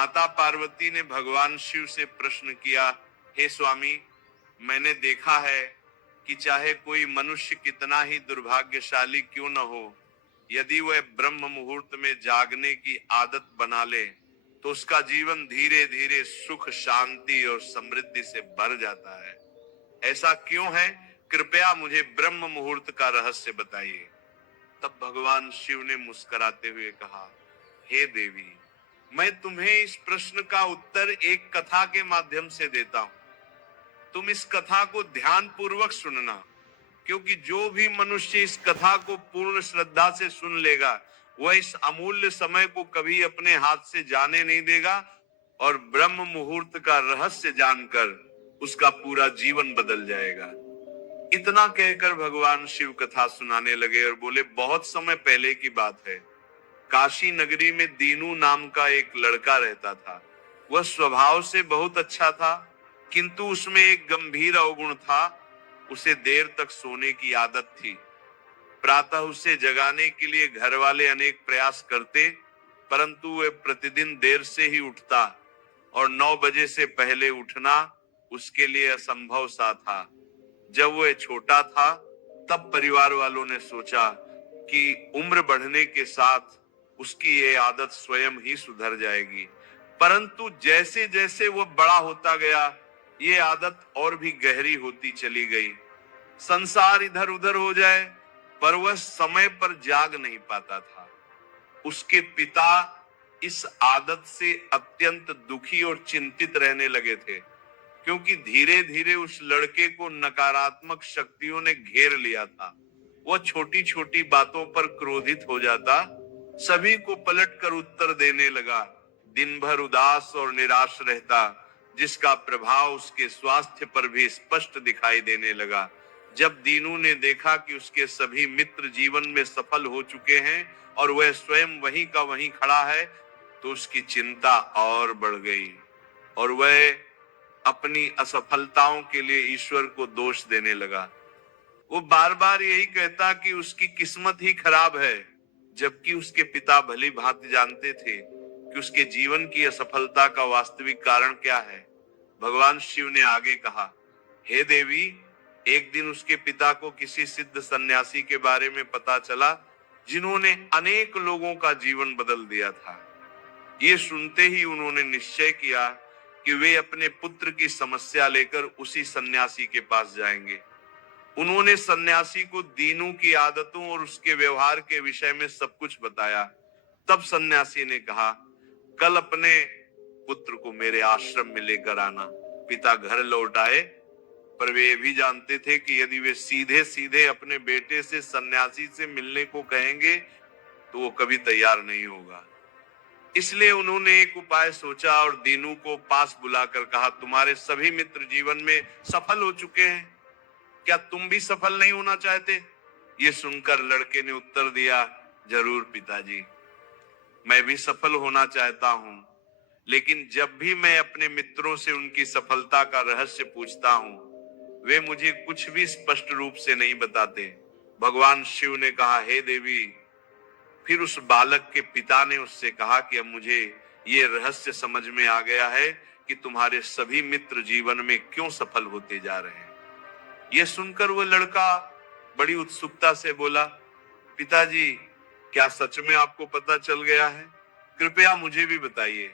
माता पार्वती ने भगवान शिव से प्रश्न किया, हे स्वामी, मैंने देखा है कि चाहे कोई मनुष्य कितना ही दुर्भाग्यशाली क्यों न हो, यदि वह ब्रह्म मुहूर्त में जागने की आदत बना ले तो उसका जीवन धीरे धीरे सुख, शांति और समृद्धि से भर जाता है। ऐसा क्यों है? कृपया मुझे ब्रह्म मुहूर्त का रहस्य बताइए। तब भगवान शिव ने मुस्कुराते हुए कहा, हे देवी, मैं तुम्हें इस प्रश्न का उत्तर एक कथा के माध्यम से देता हूं। तुम इस कथा को ध्यान पूर्वक सुनना, क्योंकि जो भी मनुष्य इस कथा को पूर्ण श्रद्धा से सुन लेगा वह इस अमूल्य समय को कभी अपने हाथ से जाने नहीं देगा और ब्रह्म मुहूर्त का रहस्य जानकर उसका पूरा जीवन बदल जाएगा। इतना कहकर भगवान शिव कथा सुनाने लगे और बोले, बहुत समय पहले की बात है। काशी नगरी में दीनू नाम का एक लड़का रहता था। वह स्वभाव से बहुत अच्छा था, किंतु उसमें एक गंभीर अवगुण था। उसे देर तक सोने की आदत थी। प्रातः उसे जगाने के लिए घर वाले अनेक प्रयास करते, परंतु वह प्रतिदिन देर से ही उठता और 9 बजे से पहले उठना उसके लिए असंभव सा था। जब वह छोटा था तब परिवार वालों ने सोचा कि उम्र बढ़ने के साथ उसकी ये आदत स्वयं ही सुधर जाएगी, परंतु जैसे जैसे वह बड़ा होता गया ये आदत और भी गहरी होती चली गई। संसार इधर उधर हो जाए पर वह समय पर जाग नहीं पाता था। उसके पिता इस आदत से अत्यंत दुखी और चिंतित रहने लगे थे, क्योंकि धीरे धीरे उस लड़के को नकारात्मक शक्तियों ने घेर लिया था। वह छोटी छोटी बातों पर क्रोधित हो जाता, सभी को पलटकर उत्तर देने लगा, दिन भर उदास और निराश रहता, जिसका प्रभाव उसके स्वास्थ्य पर भी स्पष्ट दिखाई देने लगा। जब दीनू ने देखा कि उसके सभी मित्र जीवन में सफल हो चुके हैं और वह स्वयं वहीं का वहीं खड़ा है, तो उसकी चिंता और बढ़ गई और वह अपनी असफलताओं के लिए ईश्वर को दोष देने लगा। वो बार बार यही कहता कि उसकी किस्मत ही खराब है, जबकि उसके पिता भली भांति जानते थे कि उसके जीवन की असफलता का वास्तविक कारण क्या है। भगवान शिव ने आगे कहा, हे देवी, एक दिन उसके पिता को किसी सिद्ध सन्यासी के बारे में पता चला जिन्होंने अनेक लोगों का जीवन बदल दिया था। ये सुनते ही उन्होंने निश्चय किया कि वे अपने पुत्र की समस्या लेकर उसी सन्यासी के पास जाएंगे। उन्होंने सन्यासी को दीनू की आदतों और उसके व्यवहार के विषय में सब कुछ बताया। तब सन्यासी ने कहा, कल अपने पुत्र को मेरे आश्रम में लेकर आना। पिता घर लौट आए, पर वे भी जानते थे कि यदि वे सीधे सीधे अपने बेटे से सन्यासी से मिलने को कहेंगे तो वो कभी तैयार नहीं होगा। इसलिए उन्होंने एक उपाय सोचा और दीनू को पास बुलाकर कहा, तुम्हारे सभी मित्र जीवन में सफल हो चुके हैं, क्या तुम भी सफल नहीं होना चाहते? ये सुनकर लड़के ने उत्तर दिया, जरूर पिताजी, मैं भी सफल होना चाहता हूं, लेकिन जब भी मैं अपने मित्रों से उनकी सफलता का रहस्य पूछता हूं, वे मुझे कुछ भी स्पष्ट रूप से नहीं बताते। भगवान शिव ने कहा, हे देवी, फिर उस बालक के पिता ने उससे कहा कि अब मुझे ये रहस्य समझ में आ गया है कि तुम्हारे सभी मित्र जीवन में क्यों सफल होते जा रहे हैं। यह सुनकर वह लड़का बड़ी उत्सुकता से बोला, पिताजी, क्या सच में आपको पता चल गया है? कृपया मुझे भी बताइए।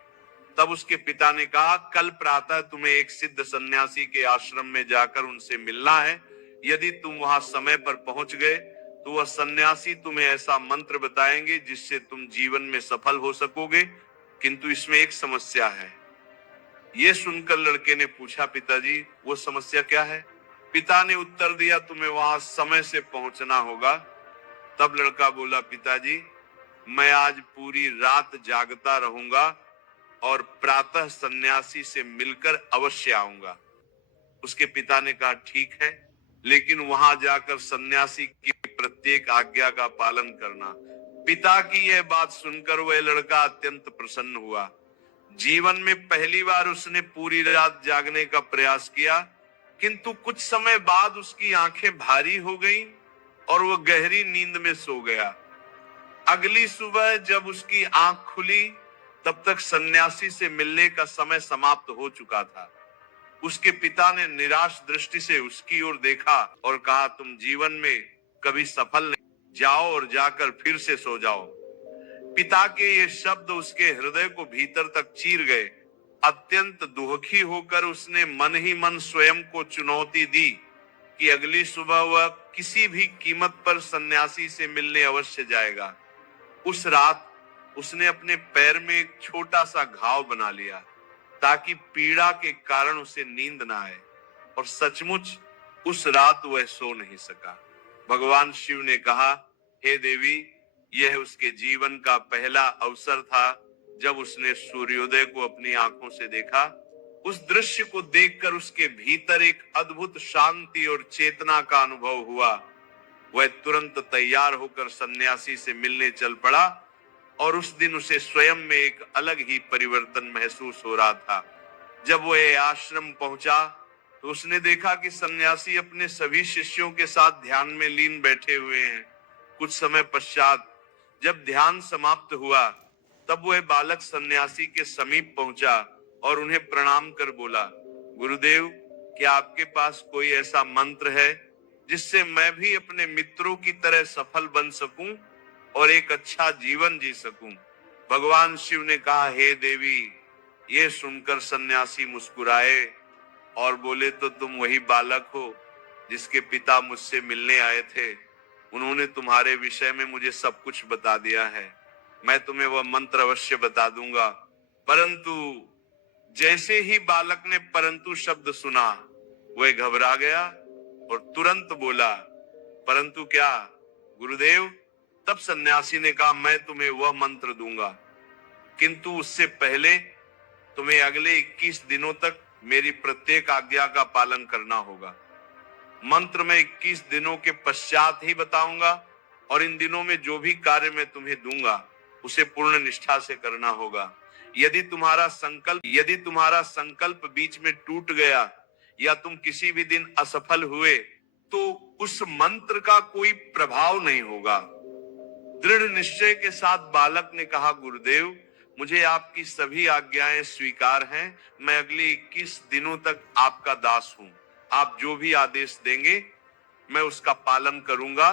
तब उसके पिता ने कहा, कल प्रातः तुम्हें एक सिद्ध सन्यासी के आश्रम में जाकर उनसे मिलना है। यदि तुम वहां समय पर पहुंच गए तो वह सन्यासी तुम्हें ऐसा मंत्र बताएंगे जिससे तुम जीवन में सफल हो सकोगे, किंतु इसमें एक समस्या है। यह सुनकर लड़के ने पूछा, पिताजी, वो समस्या क्या है? पिता ने उत्तर दिया, तुम्हें वहां समय से पहुंचना होगा। तब लड़का बोला, पिताजी, मैं आज पूरी रात जागता रहूंगा और प्रातः सन्यासी से मिलकर अवश्य आऊंगा। उसके पिता ने कहा, ठीक है, लेकिन वहां जाकर सन्यासी की प्रत्येक आज्ञा का पालन करना। पिता की यह बात सुनकर वह लड़का अत्यंत प्रसन्न हुआ। जीवन में पहली बार उसने पूरी रात जागने का प्रयास किया, किंतु कुछ समय बाद उसकी आंखें भारी हो गईं और वह गहरी नींद में सो गया। अगली सुबह जब उसकी आंख खुली तब तक सन्यासी से मिलने का समय समाप्त हो चुका था। उसके पिता ने निराश दृष्टि से उसकी ओर देखा और कहा, तुम जीवन में कभी सफल नहीं, जाओ और जाकर फिर से सो जाओ। पिता के ये शब्द उसके हृदय को भीतर तक चीर गए। अत्यंत दुखी होकर उसने मन ही मन स्वयं को चुनौती दी कि अगली सुबह वह किसी भी कीमत पर सन्यासी से मिलने अवश्य जाएगा। उस रात उसने अपने पैर में एक छोटा सा घाव बना लिया ताकि पीड़ा के कारण उसे नींद ना आए, और सचमुच उस रात वह सो नहीं सका। भगवान शिव ने कहा, हे देवी, यह उसके जीवन का पहला अवसर था जब उसने सूर्योदय को अपनी आंखों से देखा। उस दृश्य को देखकर उसके भीतर एक अद्भुत शांति और चेतना का अनुभव हुआ। वह तुरंत तैयार होकर सन्यासी से मिलने चल पड़ा और उस दिन उसे स्वयं में एक अलग ही परिवर्तन महसूस हो रहा था। जब वह आश्रम पहुंचा तो उसने देखा कि सन्यासी अपने सभी शिष्यों के साथ ध्यान में लीन बैठे हुए हैं। कुछ समय पश्चात जब ध्यान समाप्त हुआ तब वह बालक सन्यासी के समीप पहुंचा और उन्हें प्रणाम कर बोला, गुरुदेव, क्या आपके पास कोई ऐसा मंत्र है जिससे मैं भी अपने मित्रों की तरह सफल बन सकूं और एक अच्छा जीवन जी सकूं? भगवान शिव ने कहा, हे देवी, ये सुनकर सन्यासी मुस्कुराए और बोले, तो तुम वही बालक हो जिसके पिता मुझसे मिलने आए थे। उन्होंने तुम्हारे विषय में मुझे सब कुछ बता दिया है। मैं तुम्हें वह मंत्र अवश्य बता दूंगा। परंतु जैसे ही बालक ने परंतु शब्द सुना, वह घबरा गया और तुरंत बोला, परंतु क्या गुरुदेव? तब सन्यासी ने कहा, मैं तुम्हें वह मंत्र दूंगा, किंतु उससे पहले तुम्हें अगले 21 दिनों तक मेरी प्रत्येक आज्ञा का पालन करना होगा। मंत्र मैं 21 दिनों के पश्चात ही बताऊंगा और इन दिनों में जो भी कार्य मैं तुम्हें दूंगा उसे पूर्ण निष्ठा से करना होगा। यदि तुम्हारा संकल्प बीच में टूट गया या तुम किसी भी दिन असफल हुए तो उस मंत्र का कोई प्रभाव नहीं होगा। दृढ़ निश्चय के साथ बालक ने कहा, गुरुदेव, मुझे आपकी सभी आज्ञाएं स्वीकार हैं। मैं अगले 21 दिनों तक आपका दास हूं। आप जो भी आदेश देंगे मैं उसका पालन करूंगा।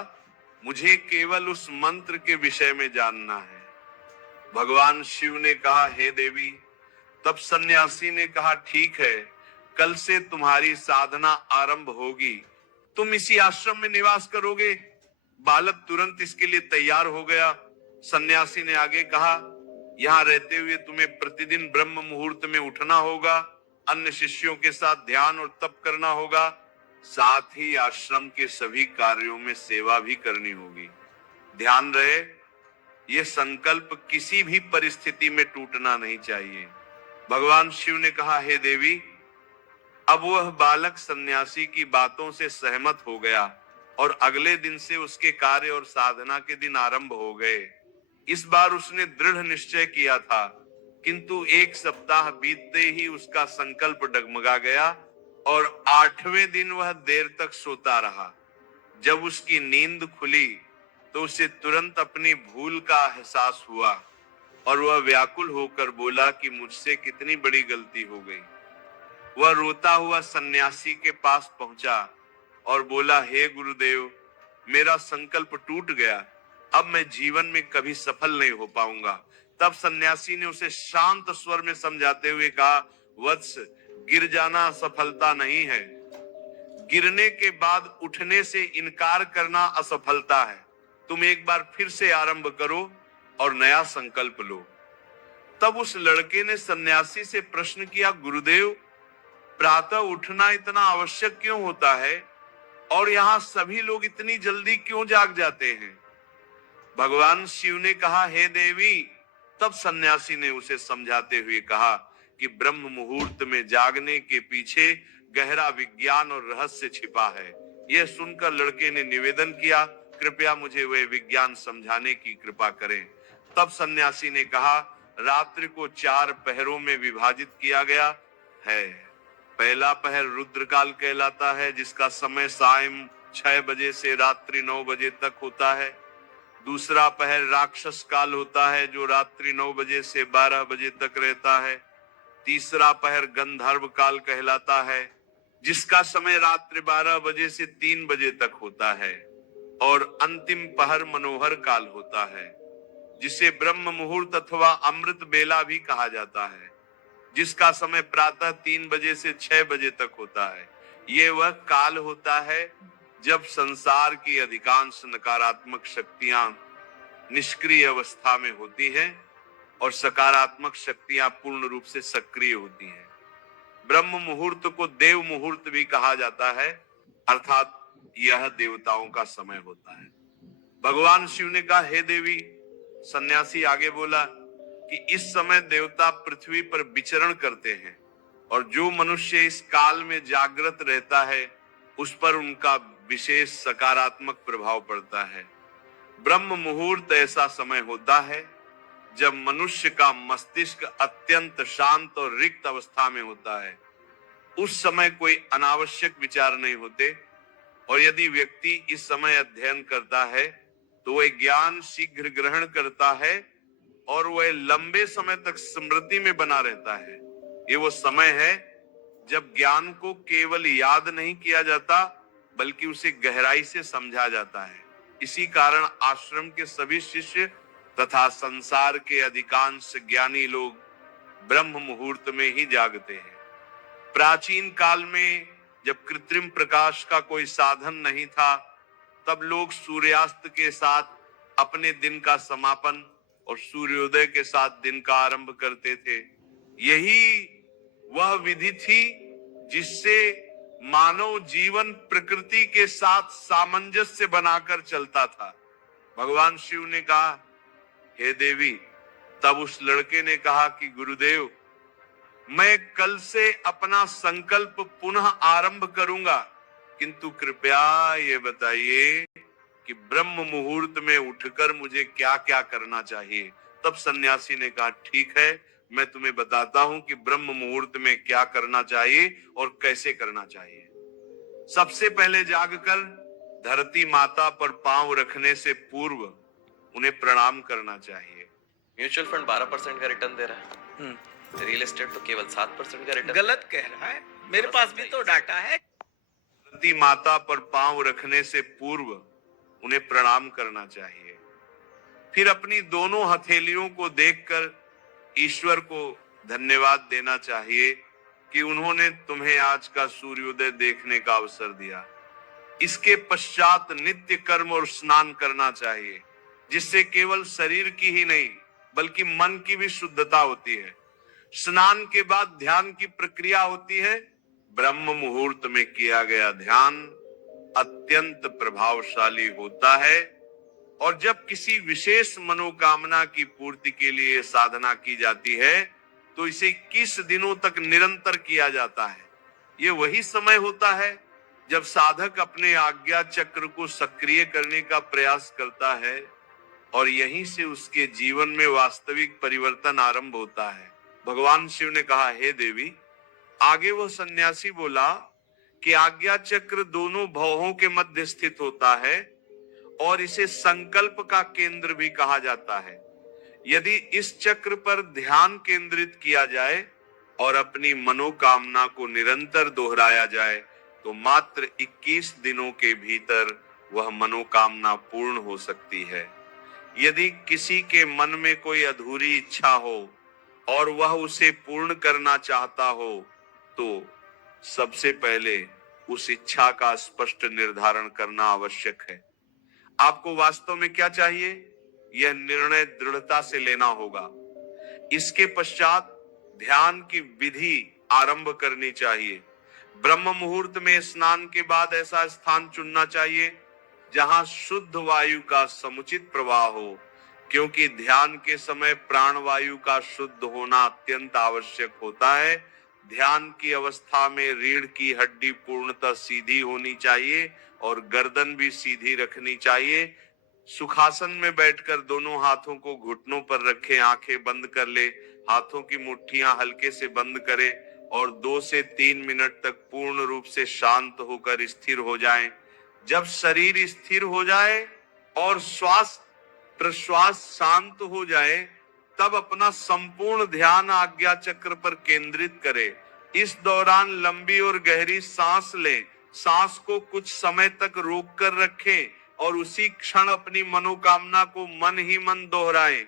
मुझे केवल उस मंत्र के विषय में जानना है। भगवान शिव ने कहा, हे देवी। तब सन्यासी ने कहा, ठीक है, कल से तुम्हारी साधना आरंभ होगी। तुम इसी आश्रम में निवास करोगे। बालक तुरंत इसके लिए तैयार हो गया। सन्यासी ने आगे कहा, यहाँ रहते हुए तुम्हें प्रतिदिन ब्रह्म मुहूर्त में उठना होगा, अन्य शिष्यों के साथ ध्यान और तप करना होगा, साथ ही आश्रम के सभी कार्यों में सेवा भी करनी होगी। ध्यान रहे, ये संकल्प किसी भी परिस्थिति में टूटना नहीं चाहिए। भगवान शिव ने कहा, हे देवी। अब वह बालक सन्यासी की बातों से सहमत हो गया और अगले दिन से उसके कार्य और साधना के दिन आरंभ हो गए। इस बार उसने दृढ़ निश्चय किया था, किंतु 1 सप्ताह बीतते ही उसका संकल्प डगमगा गया और 8वें दिन वह देर तक सोता रहा। जब उसकी नींद खुली तो उसे तुरंत अपनी भूल का एहसास हुआ और वह व्याकुल होकर बोला कि मुझसे कितनी बड़ी गलती हो गई। वह रोता हुआ सन्यासी के पास पहुंचा और बोला, हे गुरुदेव, मेरा संकल्प टूट गया। अब मैं जीवन में कभी सफल नहीं हो पाऊंगा। तब सन्यासी ने उसे शांत स्वर में समझाते हुए कहा, वत्स, गिर जाना सफलता नहीं है। गिरने के बाद उठने से इनकार करना असफलता है। तुम एक बार फिर से आरंभ करो और नया संकल्प लो। तब उस लड़के ने सन्यासी से प्रश्न किया, गुरुदेव, प्रातः उठना इतना आवश्यक क्यों होता है और यहाँ सभी लोग इतनी जल्दी क्यों जाग जाते हैं? भगवान शिव ने कहा, हे देवी। तब सन्यासी ने उसे समझाते हुए कहा कि ब्रह्म मुहूर्त में जागने के पीछे गहरा विज्ञान और रहस्य छिपा है। यह सुनकर लड़के ने निवेदन किया, कृपया मुझे वह विज्ञान समझाने की कृपा करें। तब सन्यासी ने कहा, रात्रि को 4 पहरों में विभाजित किया गया है। पहला पहर रुद्रकाल कहलाता है, जिसका समय सायं 6 बजे से रात्रि 9 बजे तक होता है। दूसरा पहर राक्षस काल होता है जो रात्रि 9 बजे से 12 बजे तक रहता है। तीसरा पहर गंधर्व काल कहलाता है जिसका समय रात्रि 12 बजे से 3 बजे तक होता है। और अंतिम पहर मनोहर काल होता है जिसे ब्रह्म मुहूर्त अथवा अमृत बेला भी कहा जाता है, जिसका समय प्रातः 3 बजे से 6 बजे तक होता है। ये वह काल होता है जब संसार की अधिकांश नकारात्मक शक्तियां निष्क्रिय अवस्था में होती हैं और सकारात्मक शक्तियां पूर्ण रूप से सक्रिय होती हैं। ब्रह्म मुहूर्त को देव मुहूर्त भी कहा जाता है, अर्थात यह देवताओं का समय होता है। भगवान शिव ने कहा, हे देवी। सन्यासी आगे बोला कि इस समय देवता पृथ्वी पर विचरण करते हैं और जो मनुष्य इस काल में जागृत रहता है उस पर उनका विशेष सकारात्मक प्रभाव पड़ता है। ब्रह्म मुहूर्त ऐसा समय होता है जब मनुष्य का मस्तिष्क अत्यंत शांत और रिक्त अवस्था में होता है। उस समय कोई अनावश्यक विचार नहीं होते और यदि व्यक्ति इस समय अध्ययन करता है तो वह ज्ञान शीघ्र ग्रहण करता है और वह लंबे समय तक स्मृति में बना रहता है। ये वो समय है जब ज्ञान को केवल याद नहीं किया जाता बल्कि उसे गहराई से समझा जाता है। इसी कारण आश्रम के सभी शिष्य तथा संसार के अधिकांश ज्ञानी लोग ब्रह्म मुहूर्त में ही जागते हैं। प्राचीन काल में जब कृत्रिम प्रकाश का कोई साधन नहीं था तब लोग सूर्यास्त के साथ अपने दिन का समापन और सूर्योदय के साथ दिन का आरंभ करते थे। यही वह विधि थी जिससे मानव जीवन प्रकृति के साथ सामंजस्य बनाकर चलता था। भगवान शिव ने कहा, हे देवी। तब उस लड़के ने कहा कि गुरुदेव, मैं कल से अपना संकल्प पुनः आरंभ करूंगा, किंतु कृपया ये बताइए कि ब्रह्म मुहूर्त में उठकर मुझे क्या क्या करना चाहिए। तब सन्यासी ने कहा, ठीक है, मैं तुम्हें बताता हूं कि ब्रह्म मुहूर्त में क्या करना चाहिए और कैसे करना चाहिए। सबसे पहले जागकर धरती माता पर पांव रखने से पूर्व उन्हें प्रणाम करना चाहिए। म्यूचुअल फंड 12% का रिटर्न दे रहा है, रियल एस्टेट तो केवल 7% का रिटर्न। गलत कह रहा है, मेरे पास भी तो डाटा है। धरती माता पर पांव रखने से पूर्व उन्हें प्रणाम करना चाहिए। फिर अपनी दोनों हथेलियों को देखकर ईश्वर को धन्यवाद देना चाहिए कि उन्होंने तुम्हें आज का सूर्योदय देखने का अवसर दिया। इसके पश्चात नित्य कर्म और स्नान करना चाहिए, जिससे केवल शरीर की ही नहीं बल्कि मन की भी शुद्धता होती है। स्नान के बाद ध्यान की प्रक्रिया होती है। ब्रह्म मुहूर्त में किया गया ध्यान अत्यंत प्रभावशाली होता है और जब किसी विशेष मनोकामना की पूर्ति के लिए साधना की जाती है तो इसे 21 दिनों तक निरंतर किया जाता है। ये वही समय होता है जब साधक अपने आज्ञा चक्र को सक्रिय करने का प्रयास करता है और यहीं से उसके जीवन में वास्तविक परिवर्तन आरंभ होता है। भगवान शिव ने कहा, हे देवी। आगे वह सन्यासी बोला कि आज्ञा चक्र दोनों भवों के मध्य स्थित होता है और इसे संकल्प का केंद्र भी कहा जाता है। यदि इस चक्र पर ध्यान केंद्रित किया जाए और अपनी मनोकामना को निरंतर दोहराया जाए तो मात्र 21 दिनों के भीतर वह मनोकामना पूर्ण हो सकती है। यदि किसी के मन में कोई अधूरी इच्छा हो और वह उसे पूर्ण करना चाहता हो तो सबसे पहले उस इच्छा का स्पष्ट निर्धारण करना आवश्यक है। आपको वास्तव में क्या चाहिए, यह निर्णय दृढ़ता से लेना होगा। इसके पश्चात ध्यान की विधि आरंभ करनी चाहिए। ब्रह्म मुहूर्त में स्नान के बाद ऐसा स्थान चुनना चाहिए जहां शुद्ध वायु का समुचित प्रवाह हो, क्योंकि ध्यान के समय प्राण वायु का शुद्ध होना अत्यंत आवश्यक होता है। ध्यान की अवस्था में रीढ़ की हड्डी पूर्णतः सीधी होनी चाहिए और गर्दन भी सीधी रखनी चाहिए। सुखासन में बैठकर दोनों हाथों को घुटनों पर रखें, आंखें बंद कर ले, हाथों की मुट्ठियां हल्के से बंद करें और 2 से 3 मिनट तक पूर्ण रूप से शांत होकर स्थिर हो जाएं। जब शरीर स्थिर हो जाए और श्वास प्रश्वास शांत हो जाए तब अपना संपूर्ण ध्यान आज्ञा चक्र पर केंद्रित करे। इस दौरान लंबी और गहरी सांस लें। सांस को कुछ समय तक रोक कर रखें और उसी क्षण अपनी मनोकामना को मन ही मन दोहराएं।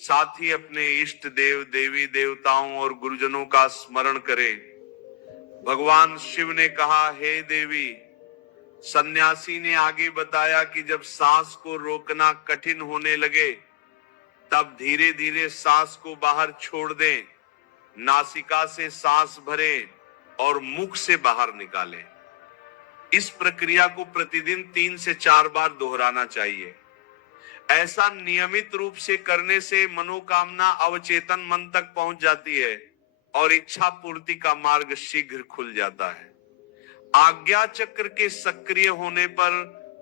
साथ ही अपने इष्ट देव, देवी देवताओं और गुरुजनों का स्मरण करें। भगवान शिव ने कहा, हे देवी। सन्यासी ने आगे बताया कि जब सांस को रोकना कठिन होने लगे तब धीरे धीरे सांस को बाहर छोड़ दें। नासिका से सांस भरें और मुख से बाहर निकालें। इस प्रक्रिया को प्रतिदिन 3 से 4 बार दोहराना चाहिए। ऐसा नियमित रूप से करने से मनोकामना अवचेतन मन तक पहुंच जाती है और इच्छा पूर्ति का मार्ग शीघ्र खुल जाता है। आज्ञा चक्र के सक्रिय होने पर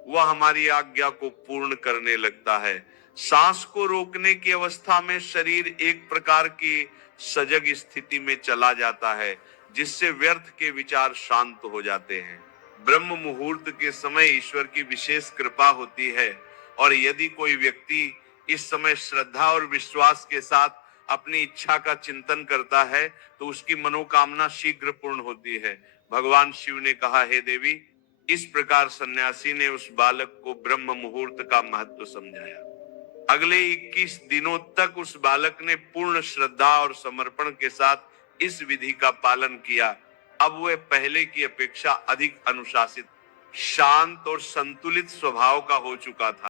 वह हमारी आज्ञा को पूर्ण करने लगता है। सांस को रोकने की अवस्था में शरीर एक प्रकार की सजग स्थिति में चला जाता है, जिससे व्यर्थ के विचार शांत हो जाते हैं। ब्रह्म मुहूर्त के समय ईश्वर की विशेष कृपा होती है और यदि कोई व्यक्ति इस समय श्रद्धा और विश्वास के साथ अपनी इच्छा का चिंतन करता है तो उसकी मनोकामना शीघ्र पूर्ण होती है। भगवान शिव ने कहा, हे देवी। इस प्रकार सन्यासी ने उस बालक को ब्रह्म मुहूर्त का महत्व समझाया। अगले 21 दिनों तक उस बालक ने पूर्ण श्रद्धा और समर्पण के साथ इस विधि का पालन किया। अब वह पहले की अपेक्षा अधिक अनुशासित, शांत और संतुलित स्वभाव का हो चुका था।